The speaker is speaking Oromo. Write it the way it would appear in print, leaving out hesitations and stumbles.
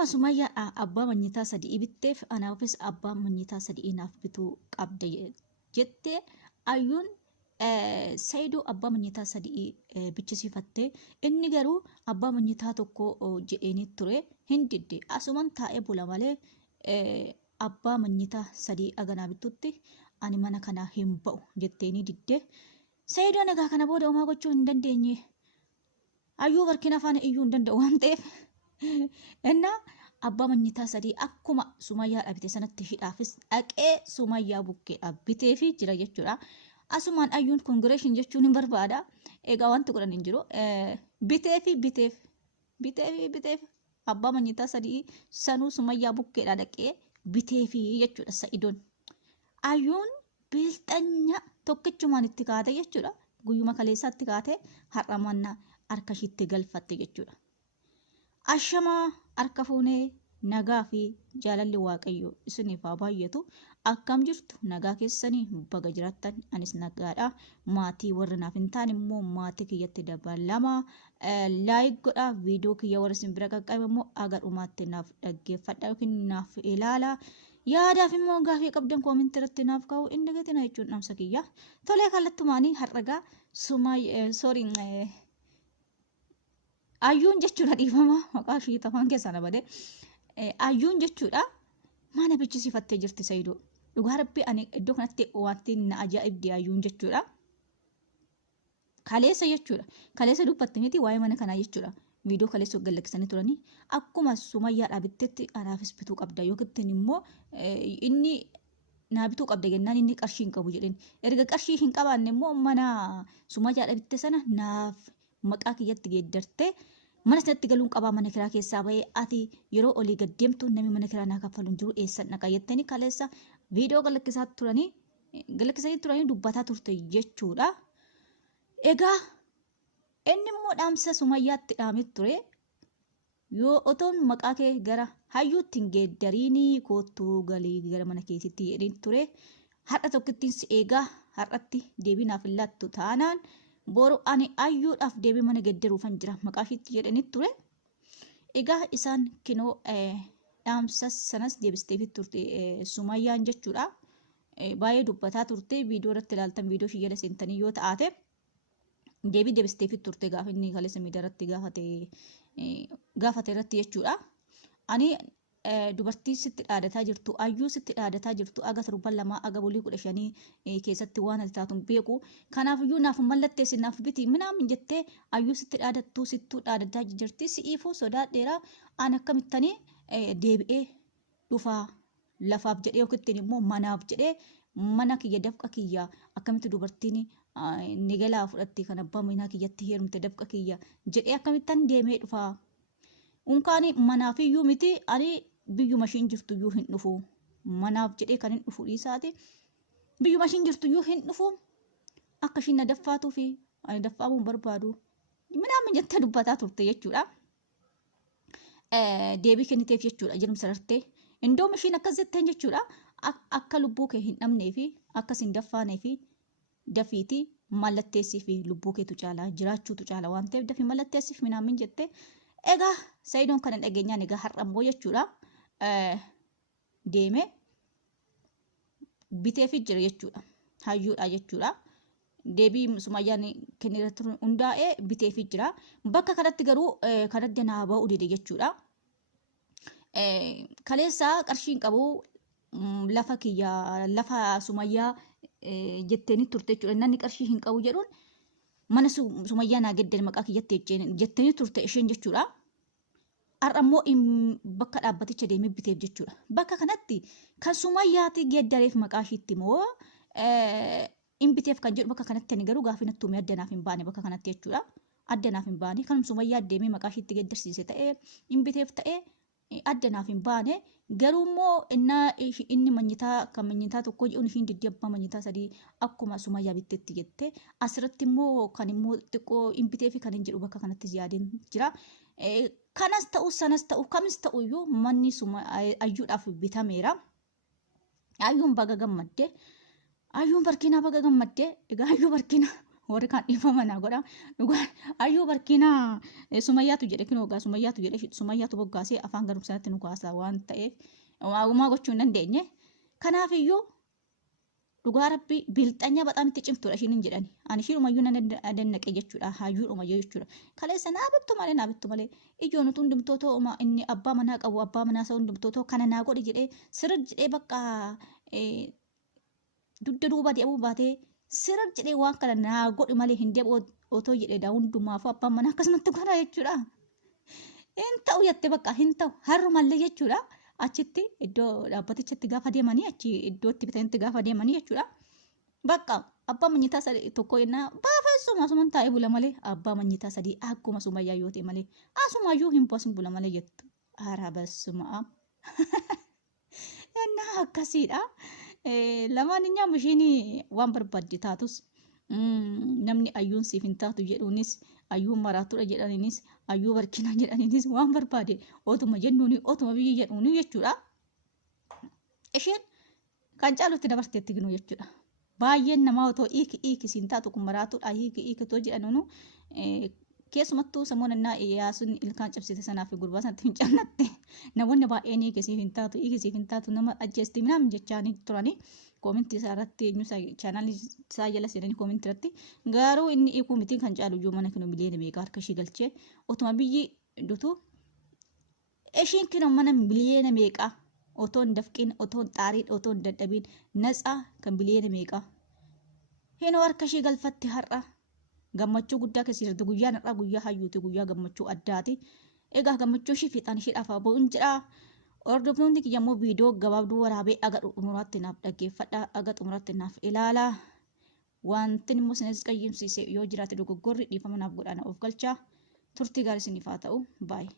akkuma Sumayyaa abbaa manyitaa sadii bitteef anaafis abbaa manyitaa sadii naaf bituu qabda jettee Ayyuun Saayidoo abbaa manyitaa sadii bichisiifattee inni garuu abbaa manyitaa tokko jedheenii ture hin didde asuman taa'ee bula malee abbaa manyitaa sadii aganaa bitutti ani mana kanaa hin ba'u jetteeni didde. Saayidoo nagaa kana booda homaa gochuu hin dandeenye. Ayyuu barkina afaan iyyuu hin danda'u waan ta'eef innaa abbaa manyitaa sadii akkuma Sumayyaa dhabite sanatti hidhaafis dhaqee Sumayyaa bukkee dhabbiteefi jira jechuudha. Asumaan Ayyuun kongireeshin jechuun hin barbaada. Egaa wanti godhan hin jiru. Biteef abbaa manyitaa sadii sanuu Sumayyaa bukkeedha dhaqee biteefi jechuudha Saayidoon. Ayyuun bilxanya tokkichumaan itti kaate jechuudha. Guyyuma kaleessaatti kaate har'a manna harka ishiitti galfatte jechuudha. Ashamaa harka fuunee nagaa fi jaalalli waaqayyoo isiniif haa baay'atu. Akkam jirtu nagaa keessanii baga jiraattan anis nagaadha. Maatii warra naaf hin taane immoo maatii kiyyatti dabalama. Laayik godhaa viidiyoo kiyya warra isin bira qaqqabe immoo aga dhumaatti naaf dhaggeeffadha yookiin naaf ilaala. Yaadaaf immoo gaafii qabdan koomentii irratti naaf kaa'u inni gatina jechuun dhamsa kiyya. Tolee kallattumaanii har'agaa Ayyuun jechuudha dhiifama maqaa ishii afaan keessaa na bade. Ayyuun jechuudha mana bichisiifattee jirti Saayidoo. Dhugaa rabbii ani iddoo kanatti wanti na ajaa'ibdi Ayyuun jechuudha. Kaleessa jechuudha. Kaleessa dubbatti miti waa'ee mana kanaa jechuudha. Viidiyoo kaleessa gallaksanii turanii akkuma Sumayyaa dhaabittetti anaafis bituu qabda yookiin immoo inni naa bituu qabda jennaan inni qarshii hin qabu jedheen. Erga qarshii hin qabaanne immoo mana Sumayyaa dhaabitte sana naaf maqaa kiyyatti geeddartee mana sanatti galuun qabaa mana kiraa keessaa bahee ati yeroo olii gaddeemtu namni mana kiraa naa kaffaluun jiru eessan dhaqa jettanii kaleessa viidiyoo gallaksanii turanii dubbataa turte jechuudha. Egaa inni immoo dhaamsa Sumayyaatti dhaamee ture yoo otoon maqaa kee gara hayyuutti hin geeddariinii kootuu galii gara mana keetitti jedheen ture har'a tokkittiin si eegaa har'atti deebii naaf hin laattu taanaan boru ani ayyuudhaaf deebii mana geeddaruufan jira maqaa ishiitti jedhanii ture. Egaa isaan kinoo dhaamsa sanas deebisteefi turte Sumayyaan jechuudha. Baay'ee dubbataa turte viidiyoo irratti ilaaltan viidiyoo ishii jala seentanii yoo ta'ate deebii deebisteefi turte gaafa inni kaleessa miidiyaa irratti gaafate irratti jechuudha. Ani dubartii sitti dhaadataa jirtu Ayyuu sitti dhaadataa jirtu aga 7 aga 15 keessatti waan ati taatu beeku. Kanaaf iyyuu naaf mallatteessi naaf biti minaamin jettee Ayyuu sitti dhaadattuu sittuu dhaadataa jirti si'iifuu sodaadheera an akkamittanii deebi'ee dhufaa lafaaf jedhee yookiin immoo manaaf jedhee mana kiyya dafqa kiyya akkamitti dubartiin ni galaa fudhatti kan abbaa manaa kiyyatti heerumte dafqa kiyya jedhee akkamittan deemee dhufaa. Unkaani manaaf iyyuu miti ani biyyuma ishiin jirtu iyyuu hin dhufu manaaf jedhee kan hin dhufu dhiisaati biyyuma ishiin jirtu iyyuu hin dhufu akka ishiin na daffaatuu fi ani daffaamuun barbaadu minaamin jettee dubbataa turte jechuudha. Deebii kenniteef jechuudha jedhumsa dartee indoom ishiin akkas jetteen jechuudha akka lubbuu kee hin dhabnee fi akkas hin daffaanee fi dafiitii mallatteessii fi lubbuu keetu caalaa jiraachuutu caala waan ta'eef dafii mallatteessiif minaamin jettee. Egaa Saayidoon kana dhageenyaan egaa har'a immoo jechuudha deemee biteefi jira jechuudha. Hayyuudha jechuudha. Deebii Sumayyaan kenneerratti hundaa'ee biteefi jira. Bakka kanatti garuu kan adda naa ba'uu dide jechuudha. Kaleessa qarshii hin qabu lafa kiyya lafa Sumayyaa jetteeni turte jechuudha. Namni qarshii hin qabu jedhuun mana Sumayyaa naa geddere maqaa kiyyatti jettanii turte isheen jechuudha. Har'a immoo bakka dhaabbaticha deemee biteef jechuudha. Bakka kanatti kan Sumayyaatti geddareef maqaa ishiitti immoo in biteef kan jedhu bakka kanatti ani garuu gaafii nattuumee adda naaf hin baane bakka kanatti jechuudha. Adda naaf hin baane kan Sumayyaa deemee maqaa ishiitti geddarsiise ta'ee in biteef ta'ee adda naaf hin baane garuu immoo inni manyitaa tokko jedhuun ishiin diddiibbaa manyitaa sadii akkuma Sumayyaa bitteetti jette asirratti immoo kan immoo xiqqoo in biteefi kan hin jedhu bakka kanatti ziyaadeen jira. Kanas ta'u sanas ta'u kamis ta'u iyyuu manni Ayyuudhaaf bitameera. Ayyuun baga gammadde Ayyuun barkinaa baga gammadde egaa Ayyuu barkinaa warri kan dhiifama naa godha dhugaa ayyuu barkinaa sumayyaatu jedhe kin hoggaa sumayyaatu jedhe sumayyaatu boggaasee afaan garumsaatti nu kaasaa waan ta'eef waagumaa gochuu hin dandeenye kanaaf iyyuu dhugaa rabbi bilxanya በጣም itti cimtuudha ishiin jedhani ani ishiirumayyuu nan adannaqe jechuudha hayyuudhuma jechuudha kaleessa naabittu malee ijoon utuu hundumtootoo inni abbaa manaa qabu abbaa manaa isaa hundumtootoo kana naa godhe jedhee sirr jedhee bakka dugda duuba deemuu baatee sirr jedhee waan kana naa godhe malee hin deebi'u otoo jedhee daa hundumaafuu abbaan manaa akkasumatti godha jechuudha hin ta'u jettee bakka hin ta'u harrumallee jechuudha achitti iddoo dhaabbatichatti gaafa deemanii achi iddootti bitanitti gaafa deemanii jechuudha. Bakka abbaa manyitaa sadii tokko innaa baafeessuma asuman taa'ee bula malee abbaa manyitaa sadii akkuma sumayyaa yoo ta'e malee asumayyuu hin baasun bula malee jettu. Arabasuma innaa akkasiidha. Lamaan inni mishiin waan barbaadde taatus namni ayyuun siif hin taatu jedhuunis ayyuun maraatuudha jedhaniinis ayyuu barkinaa jedhaniinis waan barbaade otuma jennuuni otuma biyyi jedhuuni jechuudha. Isheen kan caalutti dabarteetti ginu jechuudha. Baay'een namaa otoo hiiki siin taatu kun maraatuudha hiiki otoo jedhanuunu keessumattuu samuun innaa yaasuun ilkaan cabsite sanaaf gurbaa sanatti hin cannatte namoonni baay'een hiiki siif hin taatu nama ajjeesti minam jechaanii turanii koomintii isaa irratti eenyusaa chaanaalii isaa jala seenanii koomintii irratti garuu inni hiikuu miti kan caalu iyyuu mana kinu miliyoona meeqa harka ishii galchee otuma biyyi dutu ishiin kinu mana miliyoona meeqa otoo hin dafqiin otoo hin xaariin otoo hin dadhabiin natsaa kan miliyoona meeqa hin harka ishii galfatte har'a gammachuu guddaa keessa jirti guyyaan har'a guyyaa hayyuuti guyyaa gammachuu addaati egaa gammachuu ishii fiixaan ishiidhaaf bu'uun jira. Ordoftoonni kiyyamoo viidiyoo gabaabduu waraabee aga xumuraatti naaf dhaggeeffadha aga xumuraatti naaf ilaala wanti immoo isinis qayyimsiise yoo jiraate dogoggorri dhiifama naaf godhana of galchaa turtii gaarii isiniif haa ta'u baay'ee.